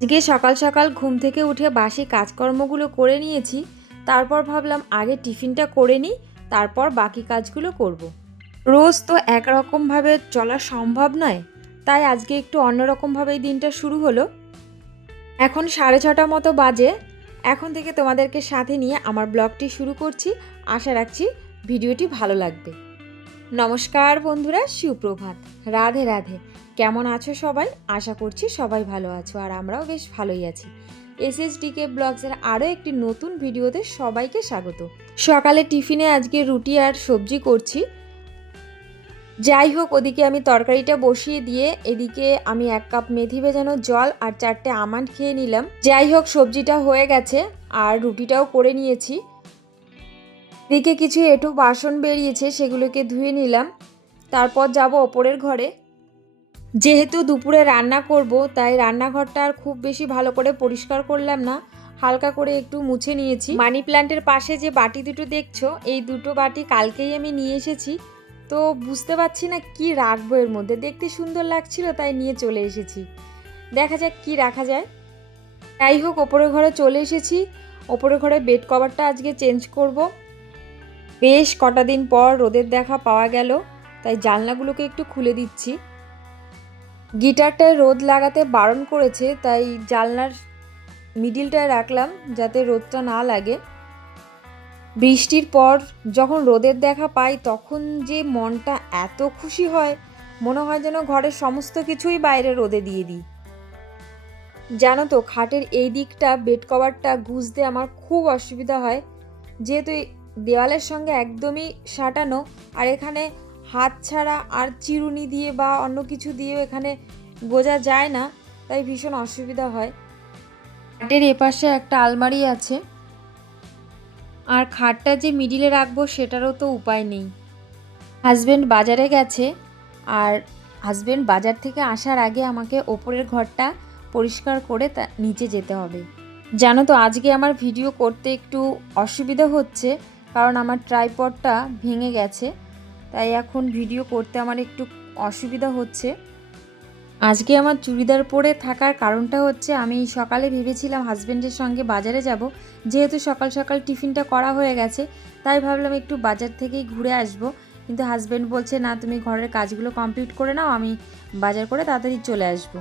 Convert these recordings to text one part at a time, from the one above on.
আজকে সকাল সকাল ঘুম থেকে উঠে বাসি কাজকর্মগুলো করে নিয়েছি। তারপর ভাবলাম আগে টিফিনটা করে নিই, তারপর বাকি কাজগুলো করব। রোজ তো একরকমভাবে চলা সম্ভব নয়, তাই আজকে একটু অন্যরকমভাবেই দিনটা শুরু হলো। এখন 6:30 মতো বাজে। এখন থেকে তোমাদেরকে সাথে নিয়ে আমার ব্লগটি শুরু করছি। আশা রাখছি ভিডিওটি ভালো লাগবে। নমস্কার বন্ধুরা, সুপ্রভাত, রাধে রাধে। কেমন আছো সবাই? আশা করছি সবাই ভালো আছো, আর আমরাও বেশ ভালোই আছি। SSDK ব্লগসের আরও একটি নতুন ভিডিওতে সবাইকে স্বাগত। সকালে টিফিনে আজকে রুটি আর সবজি করছি। যাই হোক, ওদিকে আমি তরকারিটা বসিয়ে দিয়ে এদিকে আমি 1 কাপ মেথি ভেজানো জল আর 4টে আমন্ড খেয়ে নিলাম। যাই হোক, সবজিটা হয়ে গেছে আর রুটিটাও করে নিয়েছি। এদিকে কিছু এঁটো বাসন বেরিয়েছে, সেগুলোকে ধুয়ে নিলাম। তারপর যাব ওপরের ঘরে। যেহেতু দুপুরে রান্না করব, তাই রান্নাঘরটা আর খুব বেশি ভালো করে পরিষ্কার করলাম না, হালকা করে একটু মুছে নিয়েছি। মানি প্ল্যান্টের পাশে যে বাটি দুটো দেখছো, এই দুটো বাটি কালকেই আমি নিয়ে এসেছি। তো বুঝতে পারছি না কি রাখবো এর মধ্যে, দেখতে সুন্দর লাগছিল তাই নিয়ে চলে এসেছি। দেখা যাক কি রাখা যায়। যাই হোক, ওপরের ঘরে চলে এসেছি। ওপরের ঘরে বেড কভারটা আজকে চেঞ্জ করব। বেশ কটা দিন পর রোদের দেখা পাওয়া গেল, তাই জানলাগুলোকে একটু খুলে দিচ্ছি। গিটারটায় রোদ লাগাতে বারণ করেছে, তাই জানলার মিডিলটায় রাখলাম যাতে রোদটা না লাগে। বৃষ্টির পর যখন রোদের দেখা পাই তখন যে মনটা এত খুশি হয়, মনে হয় যেন ঘরের সমস্ত কিছুই বাইরে রোদে দিয়ে দিই। জানো তো, খাটের এই দিকটা বেড কভারটা গুছতে আমার খুব অসুবিধা হয়, যেহেতু দেওয়ালের সঙ্গে একদমই সাঁটানো, আর এখানে হাত ছাড়া আর চিরুনি দিয়ে বা অন্য কিছু দিয়েও এখানে গোজা যায় না, তাই ভীষণ অসুবিধা হয়। খাটের এপাশে একটা আলমারি আছে, আর খাটটা যে মিডিলে রাখবো সেটারও তো উপায় নেই। হাজব্যান্ড বাজারে গেছে, আর হাজব্যান্ড বাজার থেকে আসার আগে আমাকে ওপরের ঘরটা পরিষ্কার করে নিচে যেতে হবে। জানো তো, আজকে আমার ভিডিও করতে একটু অসুবিধা হচ্ছে, কারণ আমার ট্রাইপডটা ভেঙে গেছে, তাই এখন ভিডিও করতে আমার একটু অসুবিধা হচ্ছে। আজকে আমার চুড়িদার পরে থাকার কারণটা হচ্ছে, আমি সকালে ভেবেছিলাম হাজব্যান্ডের সঙ্গে বাজারে যাব, যেহেতু সকাল সকাল টিফিনটা করা হয়ে গেছে, তাই ভাবলাম একটু বাজার থেকেই ঘুরে আসব। কিন্তু হাজব্যান্ড বলছে, না, তুমি ঘরের কাজগুলো কমপ্লিট করে নাও, আমি বাজার করে তাড়াতাড়ি চলে আসব।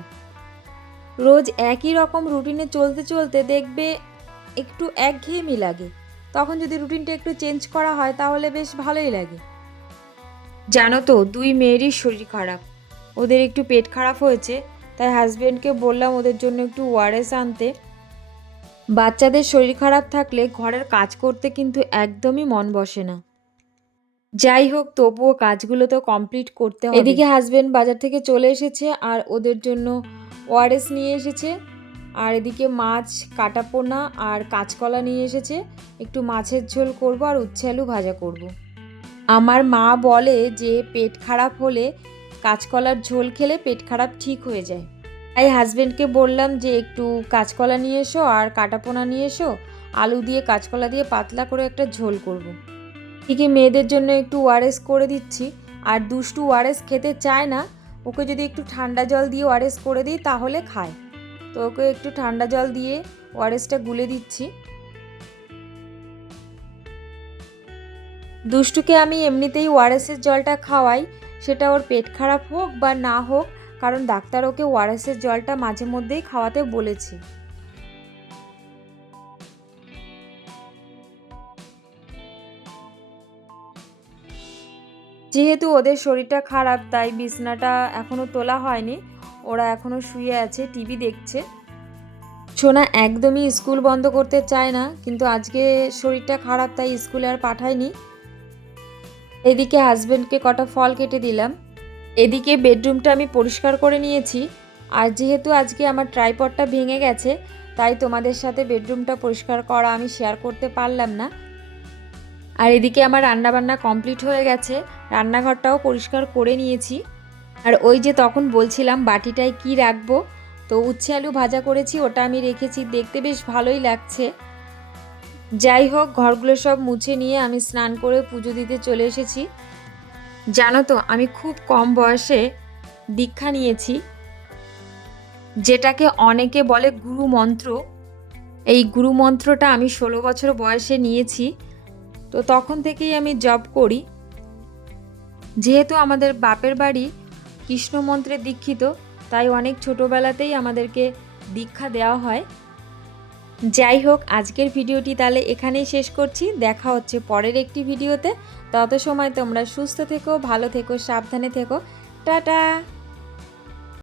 রোজ একই রকম রুটিনে চলতে চলতে দেখবে একটু একঘেয়েমি লাগে, তখন যদি রুটিনটা একটু চেঞ্জ করা হয় তাহলে বেশ ভালোই লাগে। জানো তো, 2 মেয়েরই শরীর খারাপ, ওদের একটু পেট খারাপ হয়েছে, তাই হাজব্যান্ডকে বললাম ওদের জন্য একটু ওআরএস আনতে। বাচ্চাদের শরীর খারাপ থাকলে ঘরের কাজ করতে কিন্তু একদমই মন বসে না। যাই হোক, তবুও কাজগুলো তো কমপ্লিট করতে হবে। এদিকে হাজব্যান্ড বাজার থেকে চলে এসেছে আর ওদের জন্য ওআরএস নিয়ে এসেছে, আর এদিকে মাছ কাটাপোনা আর কাঁচকলা নিয়ে এসেছে। একটু মাছের ঝোল করব আর উচ্ছে আলু ভাজা করব। আমার মা বলে যে পেট খারাপ হলে কাঁচকলার ঝোল খেলে পেট খারাপ ঠিক হয়ে যায়। তাই হাজব্যান্ডকে বললাম যে একটু কাঁচকলা নিয়ে এসো আর কাটাপোনা নিয়ে এসো, আলু দিয়ে কাঁচকলা দিয়ে পাতলা করে একটা ঝোল করব। ঠিকই মেয়েদের জন্য একটু ওআরএস করে দিচ্ছি। আর দুষ্টু ওআরএস খেতে চায় না, ওকে যদি একটু ঠান্ডা জল দিয়ে ওআরএস করে দিই তাহলে খায়, তো ওকে একটু ঠান্ডা জল দিয়ে ওআরএসটা গুলে দিচ্ছি। দুষ্টুকে আমি এমনিতেই ওআরএসের জলটা খাওয়াই, সেটা ওর পেট খারাপ হোক বা না হোক, কারণ ডাক্তার ওকে ওআরএসের জলটা মাঝে মধ্যেই খাওয়াতে বলেছে। যেহেতু ওদের শরীরটা খারাপ, তাই বিছনাটা এখনও তোলা হয়নি, ওরা এখনও শুয়ে আছে, টিভি দেখছে। সোনা একদমই স্কুল বন্ধ করতে চায় না, কিন্তু আজকে শরীরটা খারাপ তাই স্কুলে আর পাঠাইনি। এদিকে হাজব্যান্ডকে কটা ফল কেটে দিলাম। এদিকে বেডরুমটা আমি পরিষ্কার করে নিয়েছি, আর যেহেতু আজকে আমার ট্রাইপডটা ভেঙে গেছে, তাই তোমাদের সাথে বেডরুমটা পরিষ্কার করা আমি শেয়ার করতে পারলাম না। আর এদিকে আমার রান্নাবান্না কমপ্লিট হয়ে গেছে, রান্নাঘরটাও পরিষ্কার করে নিয়েছি। আর ওই যে তখন বলছিলাম বাটিটায় কি রাখবো, তো উচ্ছে আলু ভাজা করেছি, ওটা আমি রেখেছি, দেখতে বেশ ভালোই লাগছে। যাই হোক, ঘরগুলো সব মুছে নিয়ে আমি স্নান করে পুজো দিতে চলে এসেছি। জানো তো, আমি খুব কম বয়সে দীক্ষা নিয়েছি। যেটাকে অনেকে বলে গুরু মন্ত্র। এই গুরু মন্ত্রটা আমি 16 বছর বয়সে নিয়েছি। তো তখন থেকেই আমি জপ করি। যেহেতু আমাদের বাপের বাড়ি কৃষ্ণ মন্ত্রে দীক্ষিত, তাই অনেক ছোটোবেলাতেই আমাদেরকে দীক্ষা দেওয়া হয়। যাই হোক, আজকের ভিডিওটি তাহলে এখানেই শেষ করছি। দেখা হচ্ছে পরের একটি ভিডিওতে। তত সময় তোমরা সুস্থ থেকো, ভালো থেকো, সাবধানে থেকো। টাটা।